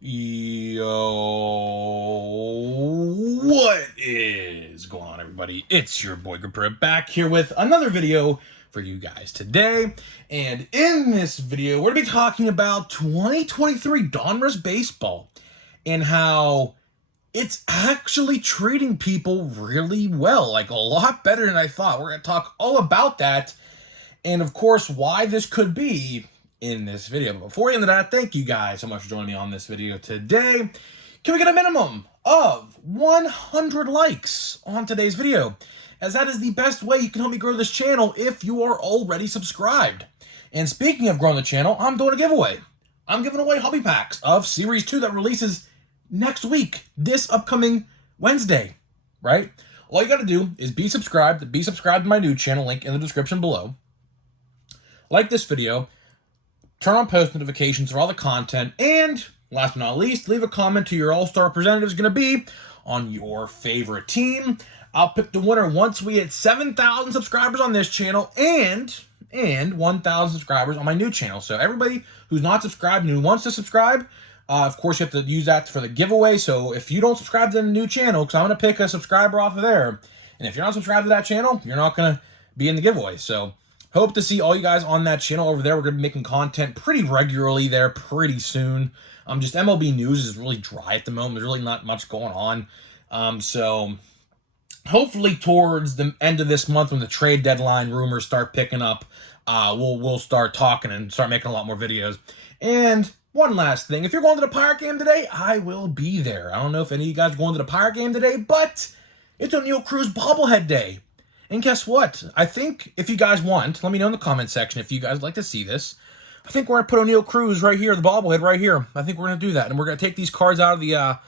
Yo, what is going on, everybody? It's your boy Gripper back here with another video for you guys today. And in this video, we're going to be talking about 2023 Donruss Baseball and how it's actually treating people really well, like a lot better than I thought. We're going to talk all about that and, of course, why this could be in this video. But before we get into that, thank you guys so much for joining me on this video today. Can we get a minimum of 100 likes on today's video, as that is the best way you can help me grow this channel if you are already subscribed. And speaking of growing the channel, I'm doing a giveaway. I'm giving away hobby packs of Series 2 that releases next week, this upcoming Wednesday, right? All you got to do is be subscribed to my new channel, link in the description below. Like this video, turn on post notifications for all the content, and last but not least, leave a comment to your all-star representative is going to be on your favorite team. I'll pick the winner once we hit 7,000 subscribers on this channel and 1,000 subscribers on my new channel. So everybody who's not subscribed and who wants to subscribe, of course, you have to use that for the giveaway. So if you don't subscribe to the new channel, because I'm going to pick a subscriber off of there, and if you're not subscribed to that channel, you're not going to be in the giveaway. So hope to see all you guys on that channel over there. We're going to be making content pretty regularly there pretty soon. Just MLB news is really dry at the moment. There's really not much going on. So hopefully towards the end of this month, when the trade deadline rumors start picking up, we'll start talking and start making a lot more videos. And one last thing, if you're going to the Pirate game today, I will be there. I don't know if any of you guys are going to the Pirate game today, but it's O'Neal Cruz bobblehead day. And guess what? I think if you guys want, let me know in the comment section if you guys like to see this. I think we're going to put O'Neal Cruz right here, the bobblehead right here. I think we're going to do that. And we're going to take these cards out of the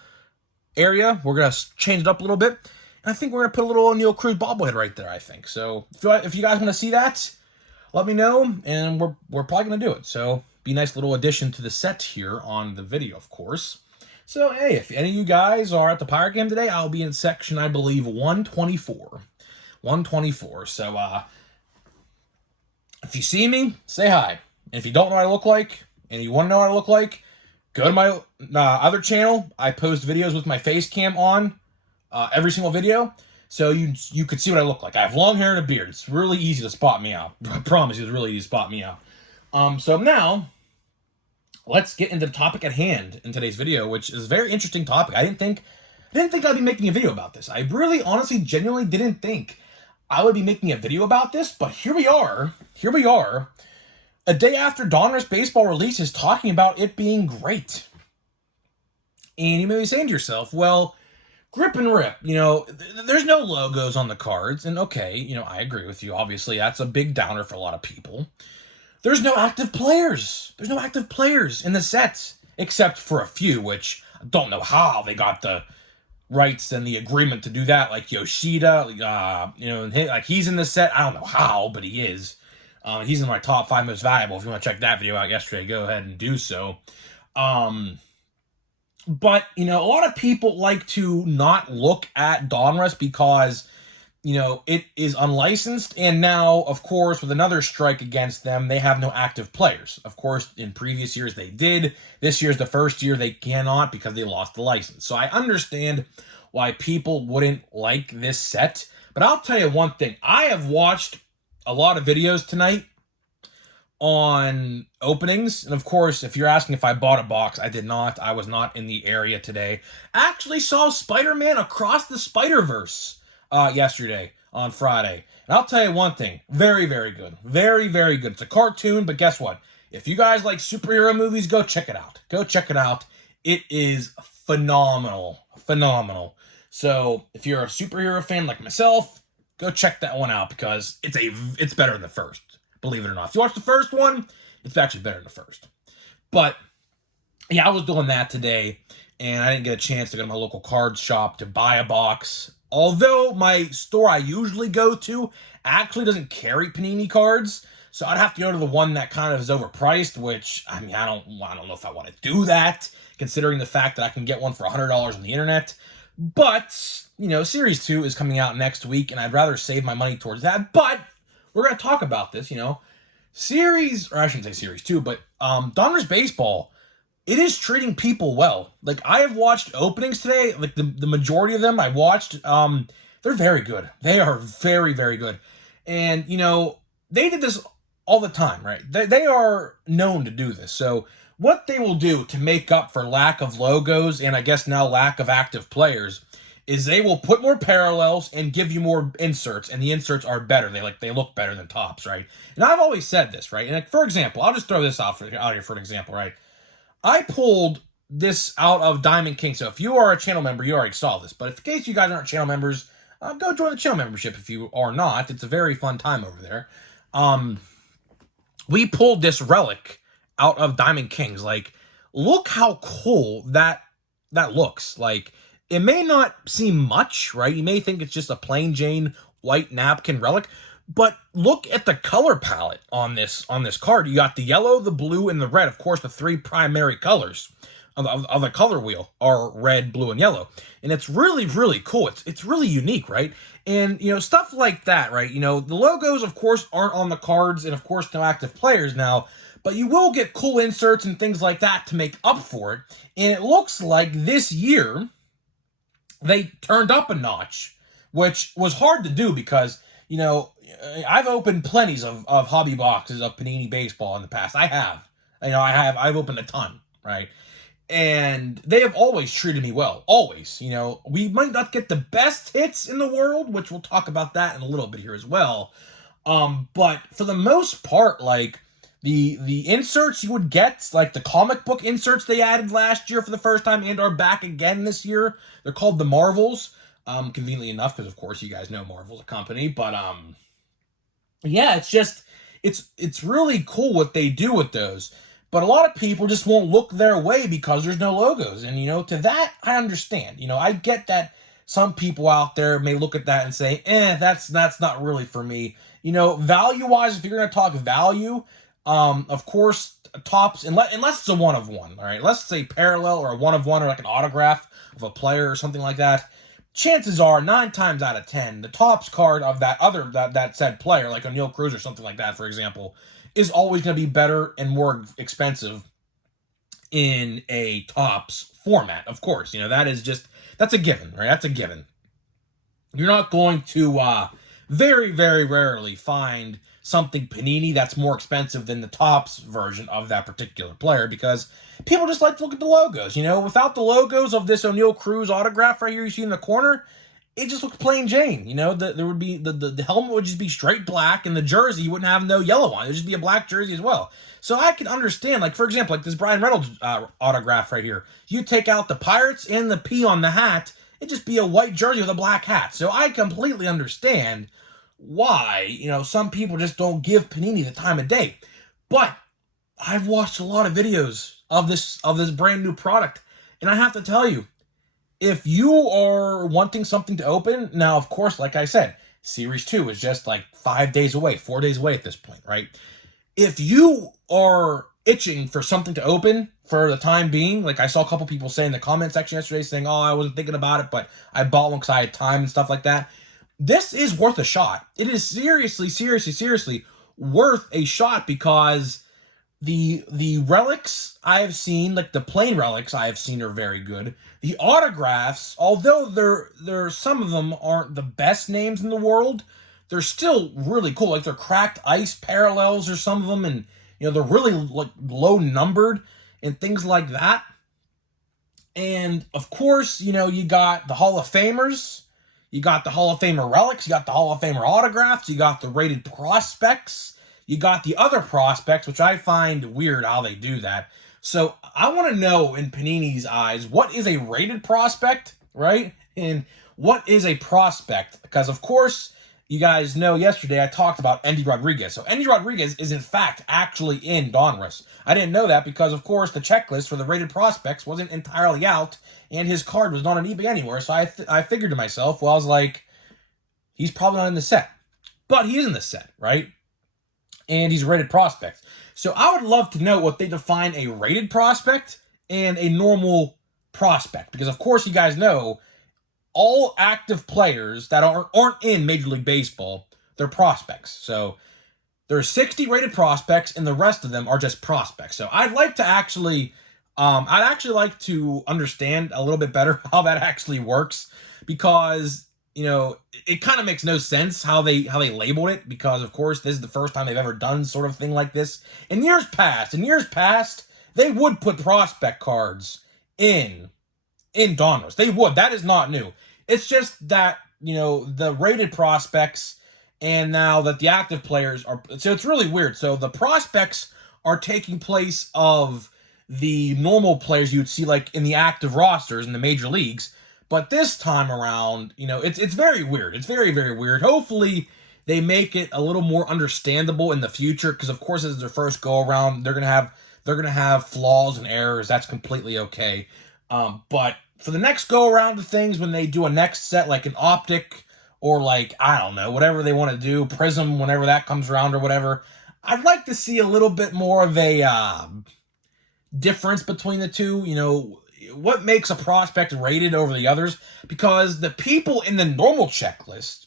area. We're going to change it up a little bit. And I think we're going to put a little O'Neal Cruz bobblehead right there, I think. So if you guys want to see that, let me know. And we're probably going to do it. So be a nice little addition to the set here on the video, of course. So, hey, if any of you guys are at the Pirate game today, I'll be in section, I believe, 124. 124. So, if you see me, say hi. And if you don't know what I look like, and you want to know what I look like, go to my other channel. I post videos with my face cam on every single video, so you could see what I look like. I have long hair and a beard. It's really easy to spot me out. I promise you, it's really easy to spot me out. So now, let's get into the topic at hand in today's video, which is a very interesting topic. I didn't think I'd be making a video about this. I really, honestly, genuinely didn't think I would be making a video about this, but here we are. Here we are. A day after Donruss Baseball releases, talking about it being great. And you may be saying to yourself, well, grip and rip, there's no logos on the cards. And okay, I agree with you. Obviously, that's a big downer for a lot of people. There's no active players. There's no active players in the sets, except for a few, which I don't know how they got the rights and the agreement to do that, like Yoshida, like he's in the set. I don't know how, but he is. He's in my top 5 most valuable. If you want to check that video out yesterday, go ahead and do so. But, a lot of people like to not look at Donruss because, it is unlicensed. And now, of course, with another strike against them, they have no active players. Of course, in previous years they did. This year's the first year they cannot because they lost the license. So I understand why people wouldn't like this set. But I'll tell you one thing. I have watched a lot of videos tonight on openings. And of course, if you're asking if I bought a box, I did not. I was not in the area today. I actually saw Spider-Man Across the Spider-Verse yesterday on Friday. And I'll tell you one thing. Very, very good. Very, very good. It's a cartoon, but guess what? If you guys like superhero movies, go check it out. Go check it out. It is phenomenal. Phenomenal. So if you're a superhero fan like myself, go check that one out because it's better than the first. Believe it or not. If you watch the first one, it's actually better than the first. But yeah, I was doing that today, and I didn't get a chance to go to my local card shop to buy a box. Although my store I usually go to actually doesn't carry Panini cards, so I'd have to go to the one that kind of is overpriced, which, I don't know if I want to do that, considering the fact that I can get one for $100 on the internet. But, Series 2 is coming out next week, and I'd rather save my money towards that. But we're going to talk about this, Series, or I shouldn't say Series 2, but Donruss Baseball it is treating people well. Like, I have watched openings today, like the majority of them I watched, they're very good. They are very, very good. And, they did this all the time, right? They are known to do this. So what they will do to make up for lack of logos and I guess now lack of active players is they will put more parallels and give you more inserts, and the inserts are better. They look better than tops, right? And I've always said this, right? And like, for example, I'll just throw this out here for an example, right? I pulled this out of Diamond King. So if you are a channel member, you already saw this. But in case you guys aren't channel members, go join the channel membership if you are not. It's a very fun time over there. We pulled this relic out of Diamond Kings. Like, look how cool that looks. Like, it may not seem much, right? You may think it's just a plain Jane white napkin relic, but look at the color palette on this card. You got the yellow, the blue, and the red. Of course, the three primary colors of the color wheel are red, blue, and yellow. And it's really, really cool. It's really unique, right? And, stuff like that, right? The logos, of course, aren't on the cards, and, of course, no active players now, but you will get cool inserts and things like that to make up for it. And it looks like this year they turned up a notch, which was hard to do because, I've opened plenties of hobby boxes of Panini baseball in the past. I have. I've opened a ton, right? And they have always treated me well. Always. We might not get the best hits in the world, which we'll talk about that in a little bit here as well. But for the most part, like, the inserts you would get, like the comic book inserts they added last year for the first time and are back again this year. They're called the Marvels. Conveniently enough, because of course you guys know Marvel's a company. But yeah, it's really cool what they do with those. But a lot of people just won't look their way because there's no logos. And, to that, I understand. I get that some people out there may look at that and say, that's not really for me. Value-wise, if you're going to talk value, of course, tops, unless it's a one-of-one, all right? Let's say parallel or a one-of-one or like an autograph of a player or something like that. Chances are, 9 times out of 10, the tops card of that said player, like O'Neal Cruz or something like that, for example, is always going to be better and more expensive in a tops format, of course. That's a given, right? That's a given. You're not going to very, very rarely find something Panini that's more expensive than the tops version of that particular player because people just like to look at the logos. Without the logos of this O'Neal Cruz autograph right here you see in the corner, it just looks plain Jane. There would be the helmet would just be straight black, and the jersey you wouldn't have no yellow on. It would just be a black jersey as well. So I can understand, like, for example, like this Brian Reynolds autograph right here. You take out the Pirates and the P on the hat, it'd just be a white jersey with a black hat. So I completely understand why, some people just don't give Panini the time of day. But I've watched a lot of videos of this brand new product, and I have to tell you, if you are wanting something to open, now, of course, like I said, Series 2 is just like 5 days away, 4 days away at this point, right? If you are itching for something to open for the time being, like I saw a couple people say in the comment section yesterday saying, I wasn't thinking about it, but I bought one because I had time and stuff like that. This is worth a shot. It is seriously worth a shot because the relics I have seen, like the plain relics I have seen, are very good. The autographs, although they're some of them aren't the best names in the world, they're still really cool. Like, they're cracked ice parallels or some of them, and they're really like low numbered and things like that. And of course, you got the Hall of Famers, you got the Hall of Famer relics, you got the Hall of Famer autographs, you got the rated prospects. You got the other prospects, which I find weird how they do that. So I want to know, in Panini's eyes, what is a rated prospect, right? And what is a prospect? Because, of course, you guys know yesterday I talked about Endy Rodriguez. So Endy Rodriguez is, in fact, actually in Donruss. I didn't know that because, of course, the checklist for the rated prospects wasn't entirely out, and his card was not on eBay anywhere. So I figured to myself, well, I was like, he's probably not in the set. But he is in the set, right? And he's a rated prospect. So I would love to know what they define a rated prospect and a normal prospect. Because, of course, you guys know all active players that aren't in Major League Baseball, they're prospects. So there's 60 rated prospects, and the rest of them are just prospects. So I'd like to actually I'd actually like to understand a little bit better how that actually works, because it kind of makes no sense how they labeled it, because of course this is the first time they've ever done sort of thing like this. In years past, they would put prospect cards in Donruss. They would. That is not new. It's just that, the rated prospects, and now that the active players are, so it's really weird. So the prospects are taking place of the normal players you would see like in the active rosters in the major leagues. But this time around, it's very weird. It's very, very weird. Hopefully they make it a little more understandable in the future, because of course, as their first go around, they're gonna have flaws and errors. That's completely okay. But for the next go around of things, when they do a next set, like an optic, or like, I don't know, whatever they want to do, prism, whenever that comes around or whatever, I'd like to see a little bit more of a difference between the two. What makes a prospect rated over the others? Because the people in the normal checklist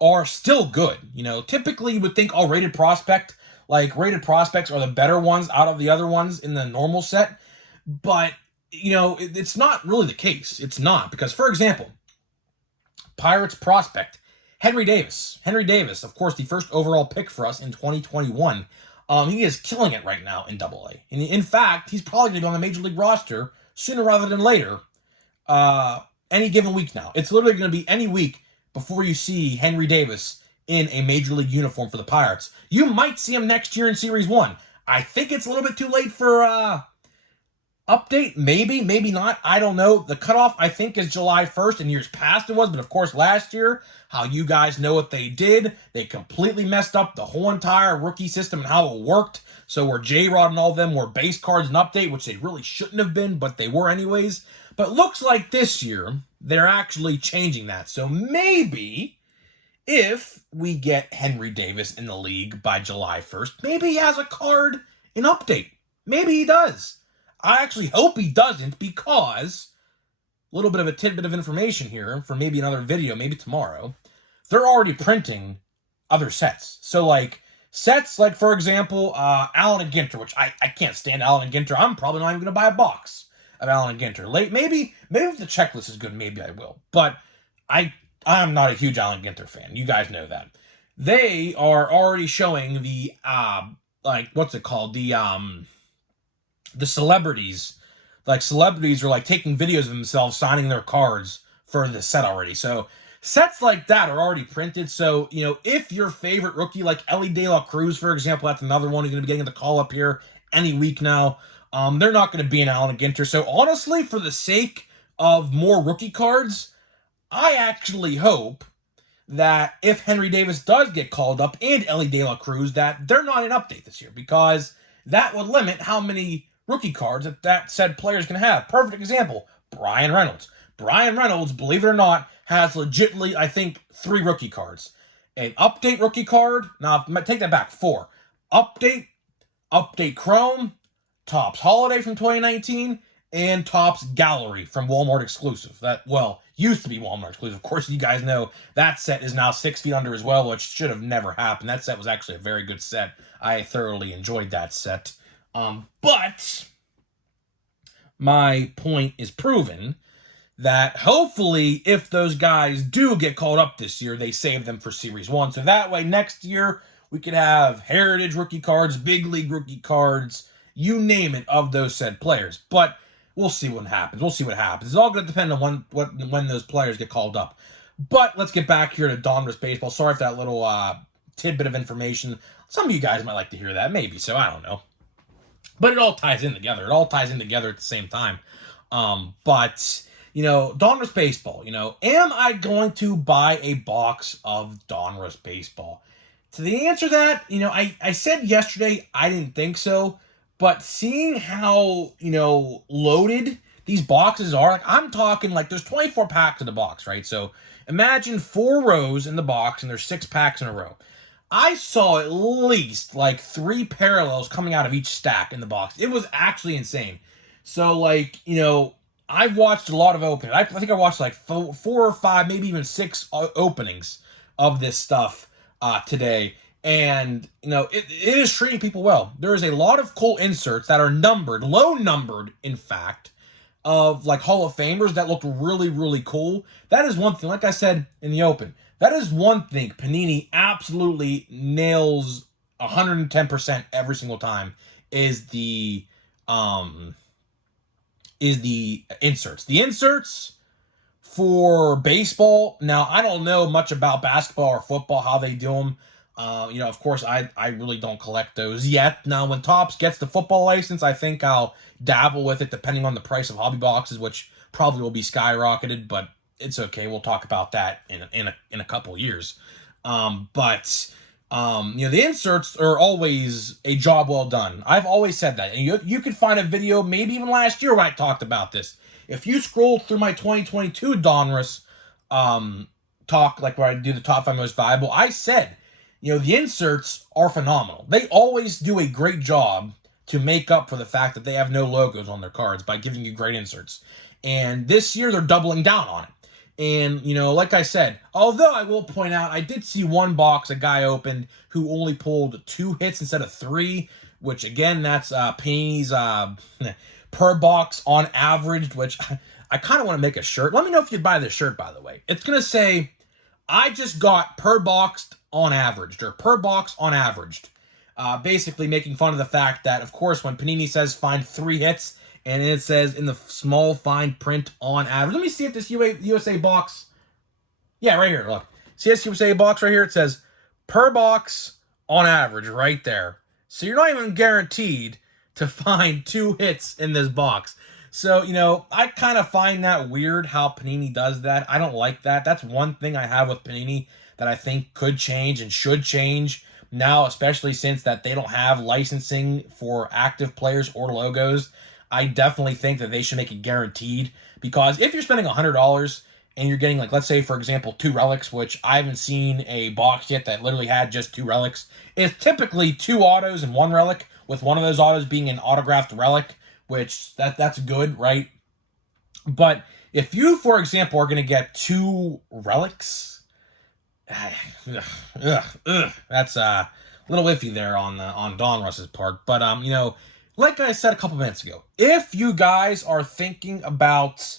are still good. Typically you would think all rated prospects are the better ones out of the other ones in the normal set. But, it's not really the case. It's not. Because, for example, Pirates prospect, Henry Davis. Henry Davis, of course, the first overall pick for us in 2021. He is killing it right now in Double A. And in fact, he's probably going to be on the Major League roster sooner rather than later, any given week now. It's literally going to be any week before you see Henry Davis in a Major League uniform for the Pirates. You might see him next year in Series 1. I think it's a little bit too late for update. Maybe, maybe not. I don't know. The cutoff, I think, is July 1st. In years past it was, but of course last year, how you guys know what they did. They completely messed up the whole entire rookie system and how it worked. So where J-Rod and all of them were base cards and update, which they really shouldn't have been, but they were anyways. But looks like this year, they're actually changing that. So maybe if we get Henry Davis in the league by July 1st, maybe he has a card in update. Maybe he does. I actually hope he doesn't, because a little bit of a tidbit of information here for maybe another video, maybe tomorrow. They're already printing other sets. So like sets like, for example, Allen and Ginter, which I can't stand Allen and Ginter. I'm probably not even going to buy a box of Allen and Ginter. Maybe if the checklist is good, maybe I will. But I'm not a huge Allen Ginter fan. You guys know that. They are already showing the what's it called? The celebrities. Like, celebrities are like taking videos of themselves signing their cards for the set already. So sets like that are already printed. So, if your favorite rookie, like Ellie De La Cruz, for example, that's another one who's going to be getting the call up here any week now. They're not going to be an Allen Ginter. So honestly, for the sake of more rookie cards, I actually hope that if Henry Davis does get called up and Ellie De La Cruz, that they're not an update this year, because that would limit how many rookie cards that said players can have. Perfect example, Brian Reynolds. Brian Reynolds, believe it or not, has legitimately, I think, 3 rookie cards. An update rookie card, now take that back, 4. Update Chrome, Topps Holiday from 2019, and Topps Gallery from Walmart exclusive. That, well, used to be Walmart exclusive. Of course, you guys know that set is now 6 feet under as well, which should have never happened. That set was actually a very good set. I thoroughly enjoyed that set. But my point is proven that hopefully if those guys do get called up this year, they save them for Series 1. So that way next year we could have Heritage rookie cards, Big League rookie cards, you name it, of those said players. But we'll see what happens. We'll see what happens. It's all going to depend on when those players get called up. But let's get back here to Donruss Baseball. Sorry for that little tidbit of information. Some of you guys might like to hear that. Maybe so. I don't know. But it all ties in together. It all ties in together at the same time. But, Donruss Baseball, am I going to buy a box of Donruss Baseball? To the answer to that, I said yesterday I didn't think so. But seeing how, loaded these boxes are, like, I'm talking, like, there's 24 packs in the box, right? So imagine 4 rows in the box, and there's 6 packs in a row. I saw at least like 3 parallels coming out of each stack in the box. It was actually insane. So, like, I've watched a lot of openings. I think I watched like 4 or 5, maybe even 6 openings of this stuff today. And, it is treating people well. There is a lot of cool inserts that are numbered, low numbered, in fact, of like Hall of Famers that look really, really cool. That is one thing, like I said in the open, that is one thing Panini absolutely nails 110% every single time is um the inserts. The inserts for baseball. Now, I don't know much about basketball or football, how they do them. Of course, I really don't collect those yet. Now, when Topps gets the football license, I think I'll dabble with it, depending on the price of hobby boxes, which probably will be skyrocketed, but it's okay. We'll talk about that in a couple years. The inserts are always a job well done. I've always said that. And you could find a video, maybe even last year, when I talked about this. If you scroll through my 2022 Donruss talk, like where I do the top 5 most valuable, I said, the inserts are phenomenal. They always do a great job to make up for the fact that they have no logos on their cards by giving you great inserts. And this year, they're doubling down on it. And, like I said, although I will point out, I did see one box a guy opened who only pulled 2 hits instead of 3, which, again, that's Panini's per box on average, which I kind of want to make a shirt. Let me know if you'd buy this shirt, by the way. It's going to say, I just got per boxed on averaged, or per box on averaged. Basically making fun of the fact that, of course, when Panini says find 3 hits, and it says in the small fine print on average. Let me see if this USA box. Yeah, right here. Look. See this USA box right here? It says per box on average right there. So you're not even guaranteed to find 2 hits in this box. So, I kind of find that weird how Panini does that. I don't like that. That's one thing I have with Panini that I think could change and should change now, especially since that they don't have licensing for active players or logos. I definitely think that they should make it guaranteed, because if you're spending $100 and you're getting, like, let's say, for example, 2 relics, which I haven't seen a box yet that literally had just 2 relics. It's typically 2 autos and 1 relic, with one of those autos being an autographed relic, which that's good, right? But if you, for example, are going to get 2 relics, that's a little iffy there on Donruss's part. But like I said a couple minutes ago, if you guys are thinking about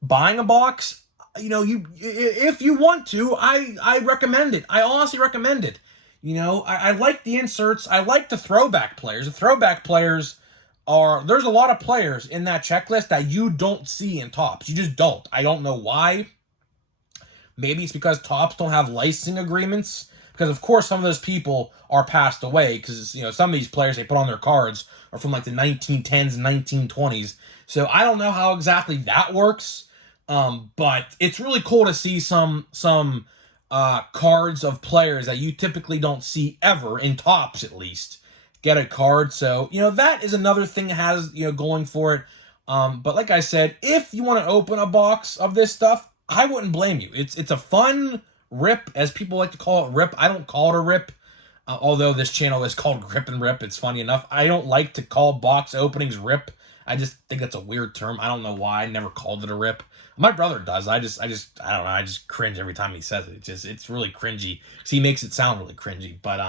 buying a box, if you want to, I recommend it. I honestly recommend it. I like the inserts. I like the throwback players. The throwback players there's a lot of players in that checklist that you don't see in Topps. You just don't. I don't know why. Maybe it's because Topps don't have licensing agreements. Because, of course, some of those people are passed away. Because, some of these players they put on their cards are from, like, the 1910s and 1920s. So I don't know how exactly that works. But it's really cool to see some cards of players that you typically don't see ever, in Topps at least, get a card. So, that is another thing it has, going for it. But like I said, if you want to open a box of this stuff, I wouldn't blame you. It's a fun rip, as people like to call it, rip. I don't call it a rip, although this channel is called Grip and Rip. It's funny enough. I don't like to call box openings rip. I just think that's a weird term. I don't know why. I never called it a rip. My brother does. I don't know. I just cringe every time he says it. It's really cringy. So he makes it sound really cringy. But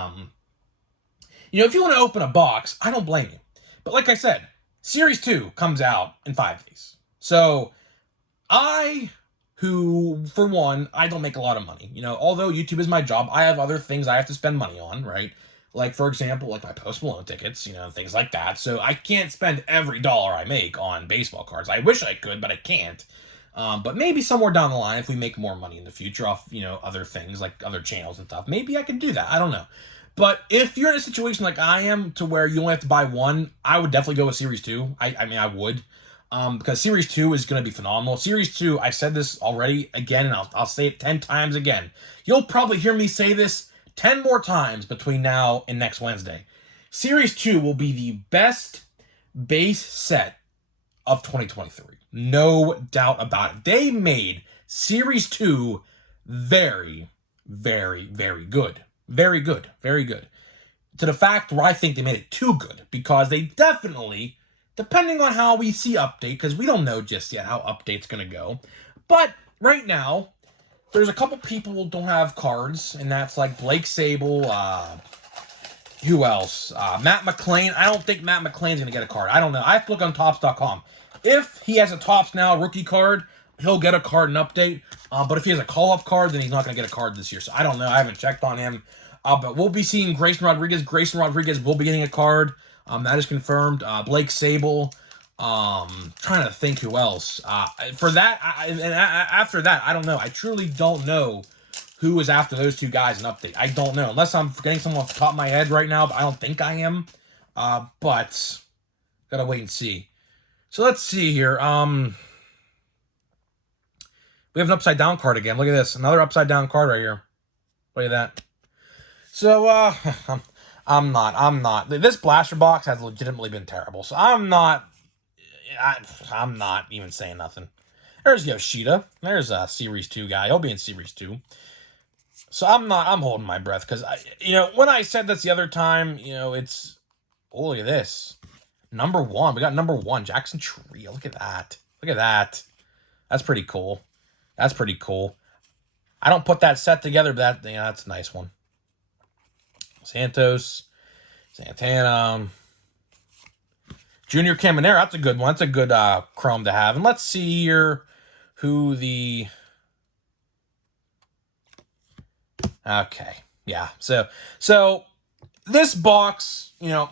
if you want to open a box, I don't blame you. But like I said, Series 2 comes out in 5 days. So for one, I don't make a lot of money. Although YouTube is my job, I have other things I have to spend money on, right? Like, for example, like my Post Malone tickets, things like that. So I can't spend every dollar I make on baseball cards. I wish I could, but I can't. But maybe somewhere down the line, if we make more money in the future off, other things like other channels and stuff, maybe I could do that. I don't know. But if you're in a situation like I am, to where you only have to buy one, I would definitely go with Series 2. I would. Because Series 2 is going to be phenomenal. Series 2, I said this already again, and I'll say it 10 times again. You'll probably hear me say this 10 more times between now and next Wednesday. Series 2 will be the best base set of 2023. No doubt about it. They made Series 2 very, very, very good. Very good. Very good. To the fact where I think they made it too good, because they definitely, depending on how we see update, because we don't know just yet how update's going to go. But right now, there's a couple people who don't have cards, and that's like Blake Sable, who else? Matt McClain. I don't think Matt McClain's going to get a card. I don't know. I have to look on Topps.com. If he has a Topps Now rookie card, he'll get a card and update. But if he has a call-up card, then he's not going to get a card this year. So I don't know. I haven't checked on him. But we'll be seeing Grayson Rodriguez. Grayson Rodriguez will be getting a card. That is confirmed. Blake Sable. Trying to think who else. For that, after that, I don't know. I truly don't know who was after those two guys an update. I don't know. Unless I'm forgetting someone off the top of my head right now, but I don't think I am. But gotta wait and see. So let's see here. We have an upside down card again. Look at this. Another upside down card right here. Look at that. So I'm not. This blaster box has legitimately been terrible. So I'm not even saying nothing. There's Yoshida. There's a Series 2 guy. He'll be in Series 2. So I'm holding my breath because, when I said this the other time, it's, oh, look at this. Number 1. We got number 1, Jackson Trio. Look at that. Look at that. That's pretty cool. That's pretty cool. I don't put that set together, but that's a nice one. Santos, Santana, Junior Caminero. That's a good one. That's a good chrome to have. And let's see here who the... Okay, yeah. So this box, to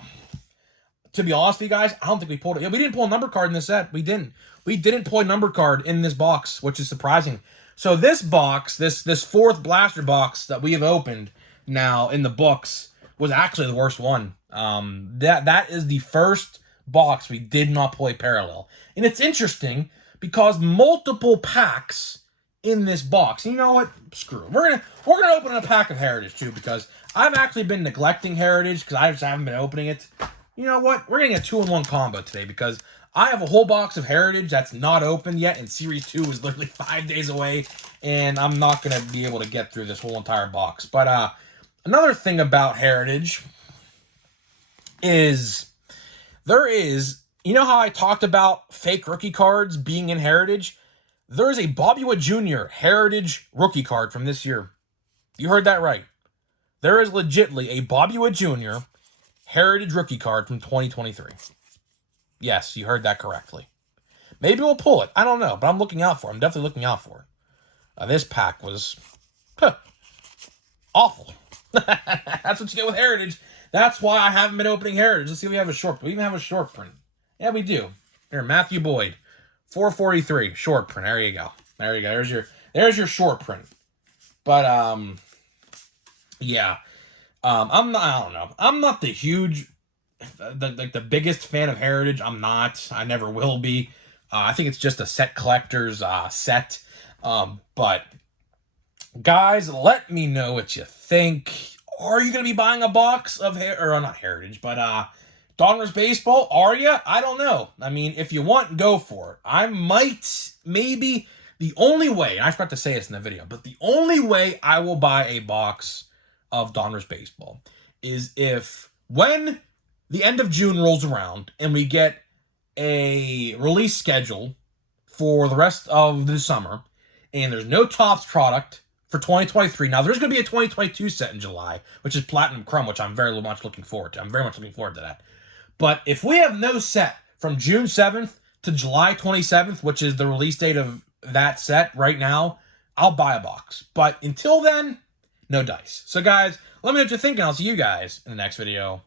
be honest with you guys, I don't think we pulled it. Yeah, we didn't pull a number card in this set. We didn't. We didn't pull a number card in this box, which is surprising. So this box, this fourth blaster box that we have opened now in the books, was actually the worst one. That is the first box we did not pull a parallel. And it's interesting because multiple packs in this box. And you know what? Screw it. We're gonna open a pack of Heritage too, because I've actually been neglecting Heritage because I just haven't been opening it. You know what? We're getting a 2-in-1 combo today because I have a whole box of Heritage that's not open yet, and Series 2 is literally 5 days away, and I'm not gonna be able to get through this whole entire box. But another thing about Heritage is you know how I talked about fake rookie cards being in Heritage? There is a Bobby Wood Jr. Heritage rookie card from this year. You heard that right. There is legitimately a Bobby Wood Jr. Heritage rookie card from 2023. Yes, you heard that correctly. Maybe we'll pull it. I don't know, but I'm looking out for it. I'm definitely looking out for it. This pack was awful. That's what you get with Heritage. That's why I haven't been opening Heritage. Let's see if we have a short. We even have a short print. Yeah, we do. Here, Matthew Boyd. 443 short print. There you go. There you go. There's your short print. But yeah. I don't know. I'm not the huge the biggest fan of Heritage. I'm not. I never will be. I think it's just a set collector's set. But guys, let me know what you think. Are you going to be buying a box of not Heritage, but Donruss Baseball? Are you? I don't know. I mean, if you want, go for it. I might, maybe, the only way, I forgot to say this in the video, but the only way I will buy a box of Donruss Baseball is if, when the end of June rolls around and we get a release schedule for the rest of the summer, and there's no Topps product for 2023. Now, there's going to be a 2022 set in July, which is Platinum Chrome, which I'm very much looking forward to. I'm very much looking forward to that. But if we have no set from June 7th to July 27th, which is the release date of that set right now, I'll buy a box. But until then, no dice. So, guys, let me know what you think, and I'll see you guys in the next video.